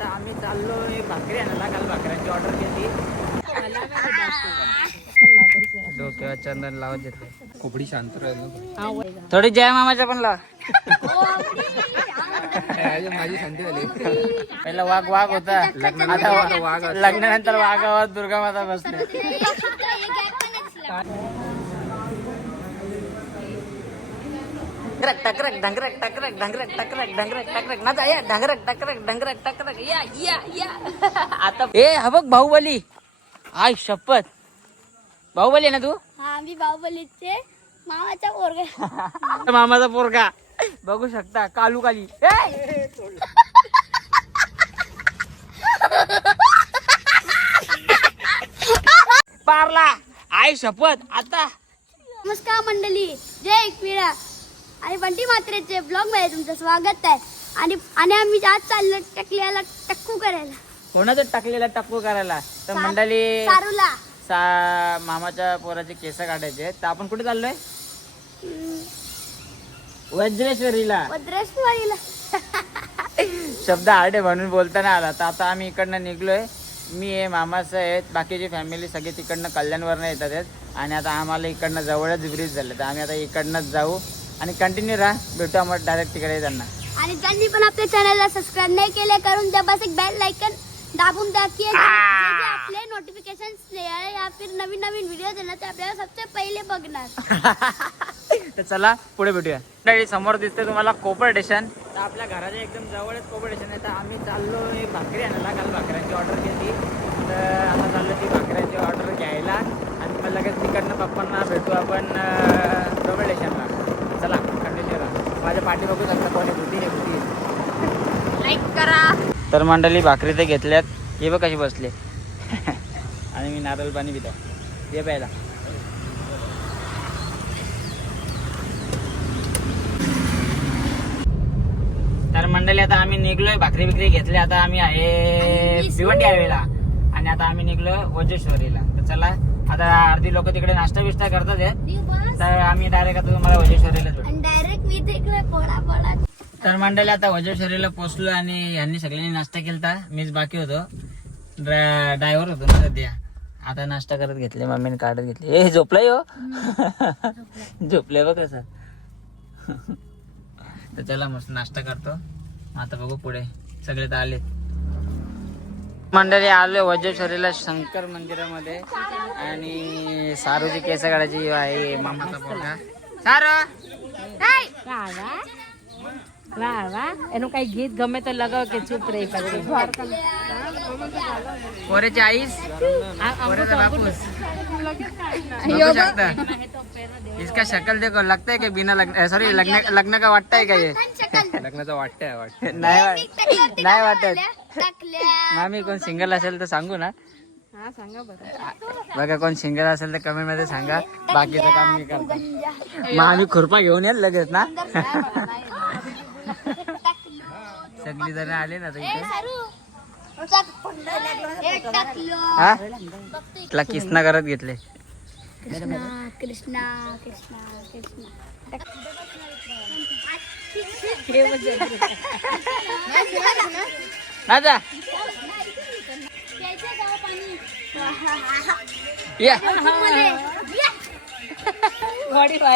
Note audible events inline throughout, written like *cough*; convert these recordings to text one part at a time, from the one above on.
आता आम्ही चाललोय भाकरी आणायला. काल भाकऱ्यांची ऑर्डर केली. डोक्यावर चंदन लावत घेतले खोपडी शांत राहिलं थोडी जय मामाच्या पण लाव. माझी शांती झाली पहिला वाघ वाघ होता. लग्नानंतर वाघावर दुर्गा माता बसले *laughs* टकरक टकरक ढंगरक टकरक ढंगरक टकरक ढंगरक टकरक ना या ढंगरक टकरक ढंगरक टकरक या या या आता ए हा बघ बाहुबली. आय शपथ. बाहुबली आहे ना तू? हा मी बाहुबलीचे मामाच्या पोरगा *laughs* मामाचा पोरगा. बघू शकता कालू काली! पारला. आय शपथ. आता. नमस्कार मंडळी. जय एकविरा. आणि बंटी मात्रेचे ब्लॉगमध्ये तुमचं स्वागत आहे. आणि आणि आम्ही आज चाललो टकल्याला टक्कू करायला. कोणाचं टाकलेला टक्कू करायला? तर मंडळी सारूला. सा मामाच्या पोराचे केस काढायचे. तर आपण कुठे चाललोय? वज्रेश्वरीला. भद्रेश्वरीला शब्द आडे म्हणून बोलता नाही आला. तर आता आम्ही इकडनं निघलोय. मी आहे मामाचं आहेत. बाकीची फॅमिली सगळे तिकडनं कल्याणवरनं येतात आहेत. आणि आता आम्हाला इकडनं जवळच ब्रिज झालं. तर आम्ही आता इकडनंच जाऊ. आणि कंटिन्यू राहा. भेटू आम्हाला डायरेक्ट तिकडे त्यांना. आणि ज्यांनी पण आपल्या चॅनलला सबस्क्राईब नाही केले करून त्या बस एक बेल लायकन दाबून टाकी आपले नोटिफिकेशन या फिर नवीन नवीन व्हिडिओ देणार ते आपल्याला सबसे पहिले बघणार. *laughs* तर चला पुढे भेटूया. मंडळी, समोर दिसते तुम्हाला कोपर स्टेशन तर आपल्या घराच्या एकदम जवळच कोपर स्टेशन आहे. तर आम्ही चाललो भाकरी आणायला काल भाकऱ्यांची ऑर्डर केली. तर आता चाललो ती भाकऱ्यांची ऑर्डर घ्यायला. आणि मग लगेच तिकडनं पप्पांना भेटू आपण कोपर स्टेशनला चला कंटिन्यू राहा माझ्या पाठी बघू शकता कोणी भूती आहे. भूती लाईक करा. तर मंडळी भाकरी ते घेतल्यात. हे बघ कशी बसले. आणि मी नारळ पाणी पितो. ये प्यायला. तर मंडळी आता आम्ही निघलोय. भाकरी बिकरी घेतली. आता आम्ही आहे भिवंडी हायवेला. आणि आता आम्ही निघलोय वजेश्वरीला. तर चला. आता अर्धी लोक तिकडे नाश्ता बिष्टा करतात. तर आम्ही डायरेक्ट आता तुम्हाला वजेश्वरीला तर मंडळी आता वजेश्वरीला पोहोचलो आणि यांनी सगळ्यांनी नाश्ता केलता. मीच बाकी होतो. ड्रायव्हर होतो ना सध्या. आता नाश्ता करत घेतले मम्मीने काढत घेतले. ए झोपलाय हो? झोपले बघ कसं. तर चला मस्त नाश्ता करतो. आता बघू पुढे. सगळे तर आले मंडळी आलो वजेश्वरीला शंकर मंदिरामध्ये. आणि सारूची केस काढायची आहे मामाचा पोरगा. सारू! વાહ વાહ એનું કઈ ગીત ગમે તો લગાવો કે ચૂપ રહી પછી पोरेची आईस पोरेचा बापूस बघू शकता इसका शक्ल देखो लगता है कि बिना लग्न सॉरी लग्न लग्न का वाटत है का ये लग्नाचं वाटतंय वाटत नाही वाट- नाही वाटत टाकल्या मामी कोण सिंगल असेल तर सांगू ना હા सांगा बरं. बघा कोण सिंगल असेल तर कमेंटमध्ये सांगा. बाकीचं काम मी करतो. मग आम्ही खुरपा घेऊन येईल लगेच ना? सगळी जण आले ना आता इथे? हा? तुला किसना करत घेतले. कृष्णा कृष्णा कृष्णा कृष्णा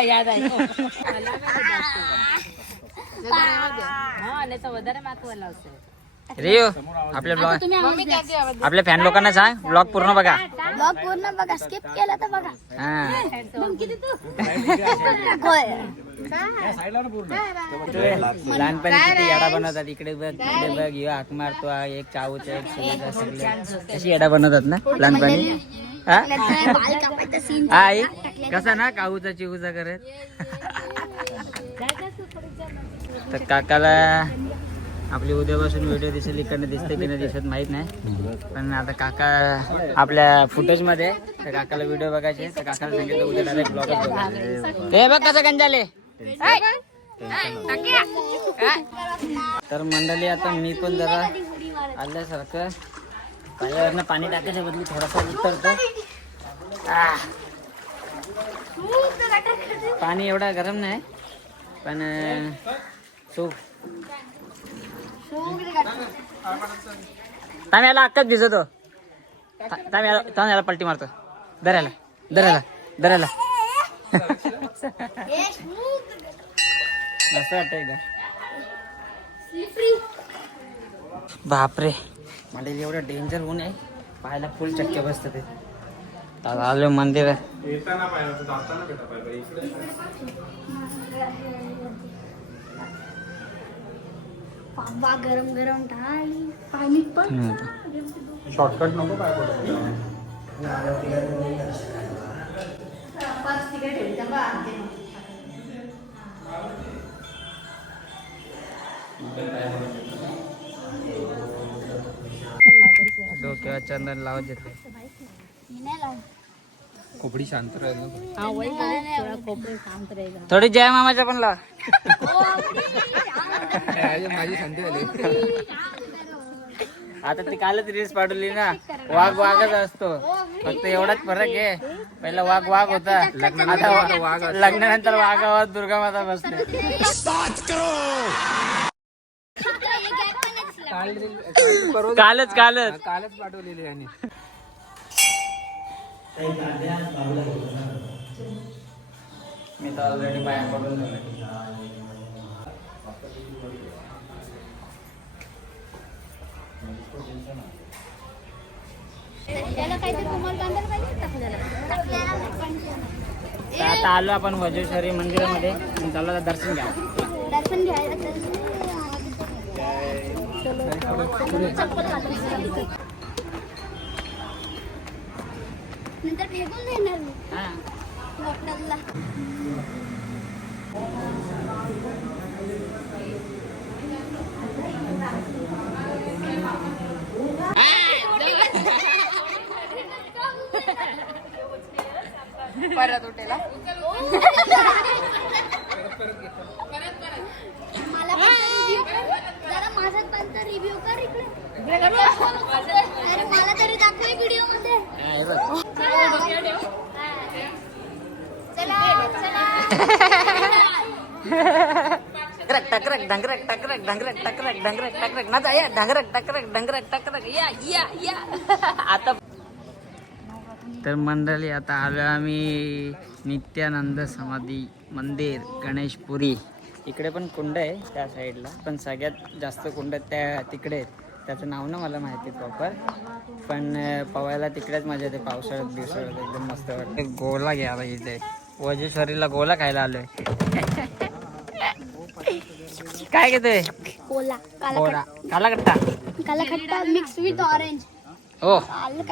યાદ આવી હા ને તો વધારે માથું હલાવશે रियो आपल्या ब्लॉग आपल्या फॅन लोकांना सांग ब्लॉग पूर्ण बघा. ब्लॉग पूर्ण बघा स्किप केला तर बघा. हा. होय. लहानपणी किती येडा बनवतात इकडे बघ तिकडे बघ ह्यो हाक मारतो हा एक चावूचा एक *laughs* सगळे येडा बनवतात ना लहानपणी? हा? बाल कापायचा सीन हा आई कसा ना काऊचा चिवूचा करत. *laughs* तर काकाला आपली उद्यापासून व्हिडिओ दिसेल इकडनं दिसते की नाही दिसत माहीत नाही. पण आता काका आपल्या फुटेजमध्ये तर काकाला व्हिडिओ बघायचे तर काकाला सांगितलं उद्या डायरेक्ट ब्लॉग हे बघ कसं गंजाले. तर मंडळी आता मी पण जरा आल्यासारखं पायावरनं पाणी टाकायच्या बदली थोडासा उतरतो. पाणी एवढा गरम नाही पण सूप तान्याला याला अक्काच भिजवतो. था- थांब याला पलटी मारतो. दर्याला दर्याला दर्याला मस्त वाटतं एकदा बापरे. मला एवढं डेंजर होऊन आहे पाहायला फुल चक्के बसतं ते. आता आलो मंदिरात. बाबा गरम गरम ढाली पाणी पण शॉर्टकट नको काय डोक्यावर चंदन लावत लावत. खोपडी शांत राहील हाँ थोड़ा जय मामाच्या पण लाव. हो, माझी आता ती कालच रील्स पाठवली ना. वाघ वाघच असतो. फक्त एवढाच फरक आहे. पहिला वाघ वाघ होता. आता वाघ लग्नानंतर वाघावर दुर्गा माता बसते कालच कालच. कालच पाठवलेली आणि मी तर ऑलरेडी बाया पडून झालोय. आता आलो आपण वजेश्वरी मंदिरामध्ये. आणि दर्शन घ्या. दर्शन घ्यायला नंतर फेकून देणार मी बॉटलला मला पण रिव्ह्यू कर जरा माझा पण तर रिव्ह्यू कर इकडे अरे मला तरी व्हिडिओमध्ये टकरक टकरक डंगरक टकरक डंगरक टकरक डंगरक टकरक ना या डंगरक टकरक डंगरक टकरक या या या. आता तर मंडळी आता आलो आम्ही नित्यानंद समाधी मंदिर गणेशपुरी. इकडे पण कुंड आहे त्या साईडला पण सगळ्यात जास्त कुंड त्या तिकडे आहेत. त्याचं नाव ना मला माहिती प्रॉपर पण पवायला तिकडेच मजा येते पावसाळ्यात बिवसाळ्यात एकदम मस्त वाटतं. गोला घ्यायला इथे. वजेश्वरीला गोला खायला आलोय. काय घेतोय कोला काला गोला काला कट्टा खट्टा काला खट्टा मिक्स विथ ऑरेंज हो काला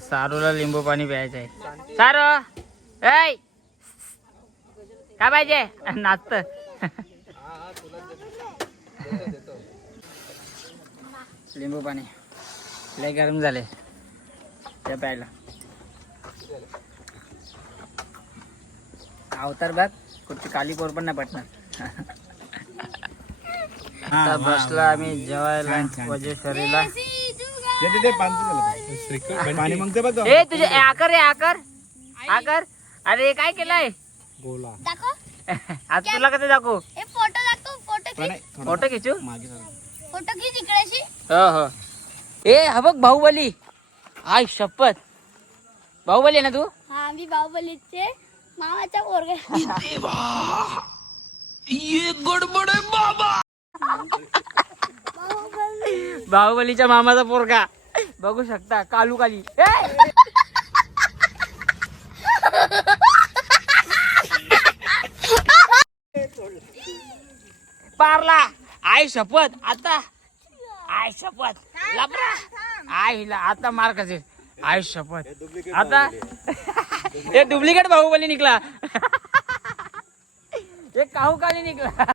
सारूला लिंबू पाणी प्यायचं आहे. सारू! ऐ! काय पाहिजे? नाचत. लिंबू पाणी लय गरम झाले. ते प्यायला. अवतार बघ कुठची काली पोर पण नाही पटणार. आता बसला आम्ही जेवायला वजेश्वरीला पाणी मग ते बघ. ए तुझे आकर रे आकर. आकर. अरे काय केलंय? गोला *laughs* आज तुला कसं दाखवू? हे फोटो खीच? फोटो खिचू फोटो खीच इकडेशी. हो हो. ए हा बघ बाहुबली. आय शपथ. बाहुबली आहे ना तू? हा मी बाहुबलीचे पोरगे. बाहुबली. बाहुबलीच्या मामाचा पोरगा. बघू शकता कालू काली. ए! पारला आय शपथ आता. आय शपथ. लपरा आईला आता? मार कसे आय शपथ. आता. *laughs* हे डुप्लिकेट बाहुबली निघला हे काहू काली निघला *laughs*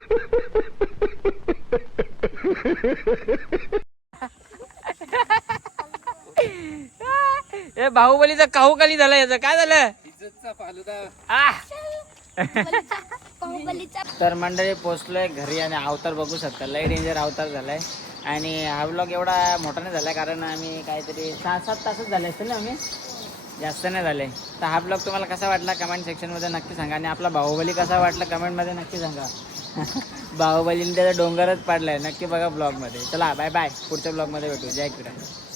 हे बाहुबलीचा काहू काली झाला याचं. काय झालं इज्जतचा फालुदा आह! बाहुबलीचा तर मंडळी पोचलो आहे घरी आणि अवतार बघू शकता. लय डेंजर अवतार झालाय. आणि हा ब्लॉग एवढा मोठा नाही झाला कारण आम्ही काहीतरी सहा सात तासच झाले असतील ना आम्ही? जास्त नाही झाले. तर हा ब्लॉग तुम्हाला कसा वाटला कमेंट सेक्शनमध्ये नक्की सांगा. आणि आपला बाहुबली कसा वाटला कमेंटमध्ये नक्की सांगा. *laughs* बाहुबलीने त्याचा डोंगरच पाडलाय. नक्की बघा ब्लॉगमध्ये चला बाय बाय पुढच्या ब्लॉगमध्ये भेटू. जय किरण